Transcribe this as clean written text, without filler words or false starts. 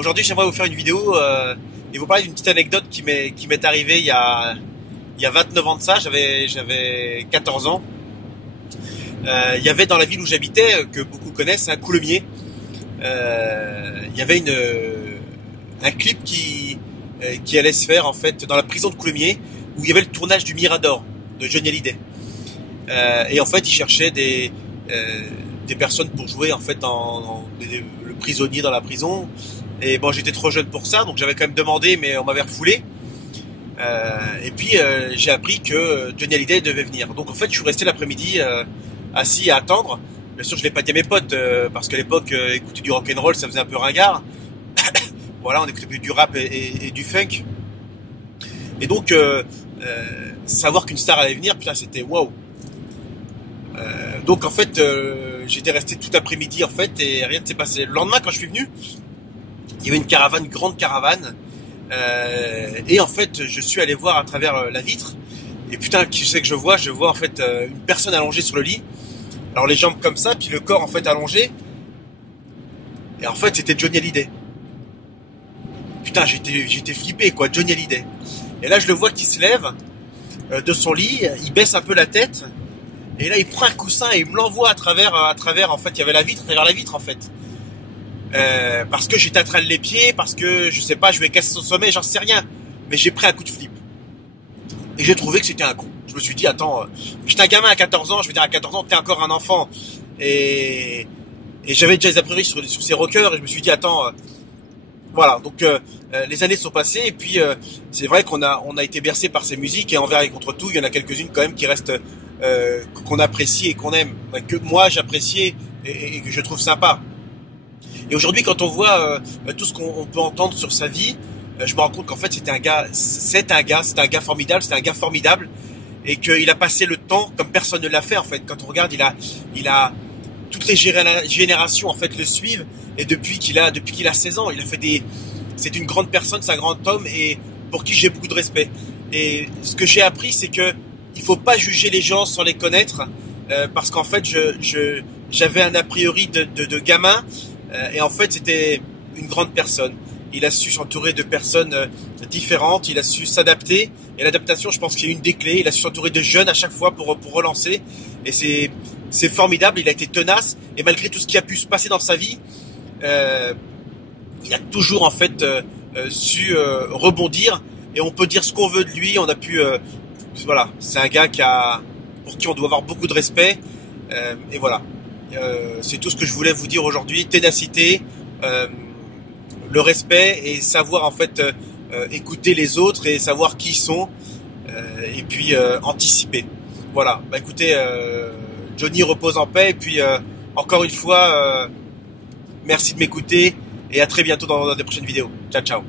Aujourd'hui, j'aimerais vous faire une vidéo et vous parler d'une petite anecdote qui m'est arrivée il y a 29 ans de ça. J'avais 14 ans. Il y avait dans la ville où j'habitais, que beaucoup connaissent, un Coulommiers. Il y avait un clip qui allait se faire en fait dans la prison de Coulommiers, où il y avait le tournage du Mirador de Johnny Hallyday. Et en fait, ils cherchaient des personnes pour jouer en fait le prisonnier dans la prison. Et bon, j'étais trop jeune pour ça, donc j'avais quand même demandé, mais on m'avait refoulé. Et puis j'ai appris que Johnny Hallyday devait venir. Donc en fait, je suis resté l'après-midi assis à attendre. Bien sûr, je l'ai pas dit à mes potes parce qu'à l'époque, écouter du rock'n'roll, ça faisait un peu ringard. Voilà, on écoutait plus du rap et du funk. Et donc savoir qu'une star allait venir, putain, c'était waouh. Donc en fait, j'étais resté tout l'après-midi en fait et rien ne s'est passé. Le lendemain, quand je suis venu, il y avait une caravane, une grande caravane, et en fait, je suis allé voir à travers la vitre. Et putain, qui sais que je vois en fait une personne allongée sur le lit. Alors les jambes comme ça, puis le corps en fait allongé. Et en fait, c'était Johnny Hallyday. Putain, j'étais flippé quoi, Johnny Hallyday. Et là, je le vois qui se lève de son lit, il baisse un peu la tête. Et là, il prend un coussin et il me l'envoie à travers, en fait, il y avait la vitre, à travers la vitre, en fait. Parce que j'étais à traîner les pieds, parce que, je sais pas, je vais casser son sommeil, j'en sais rien. Mais j'ai pris un coup de flip. Et j'ai trouvé que c'était un con. Je me suis dit, attends, j'étais un gamin à 14 ans, je veux dire, à 14 ans, t'es encore un enfant. Et j'avais déjà des a priori sur ces rockers, et je me suis dit, attends, voilà. Donc, les années sont passées, et puis, c'est vrai qu'on a été bercé par ces musiques, et envers et contre tout, il y en a quelques-unes quand même qui restent, qu'on apprécie et qu'on aime, que moi j'apprécie et que je trouve sympa. Et aujourd'hui, quand on voit tout ce qu'on peut entendre sur sa vie, je me rends compte qu'en fait c'est un gars formidable, et qu'il a passé le temps comme personne ne l'a fait en fait. Quand on regarde, il a toutes les générations en fait le suivent, et depuis qu'il a 16 ans, c'est une grande personne, c'est un grand homme, et pour qui j'ai beaucoup de respect. Et ce que j'ai appris, c'est que il faut pas juger les gens sans les connaître, parce qu'en fait j'avais un a priori de gamin, et en fait c'était une grande personne. Il a su s'entourer de personnes différentes, il a su s'adapter, et l'adaptation, je pense qu'il y a une des clés. Il a su s'entourer de jeunes à chaque fois pour relancer, et c'est formidable. Il a été tenace, et malgré tout ce qui a pu se passer dans sa vie, il a toujours en fait su rebondir, et on peut dire ce qu'on veut de lui. On a pu voilà, c'est un gars pour qui on doit avoir beaucoup de respect, et voilà. C'est tout ce que je voulais vous dire aujourd'hui. Ténacité, le respect, et savoir en fait écouter les autres et savoir qui ils sont, et puis anticiper. Voilà. Bah écoutez, Johnny repose en paix, et puis encore une fois, merci de m'écouter, et à très bientôt dans des prochaines vidéos. Ciao, ciao.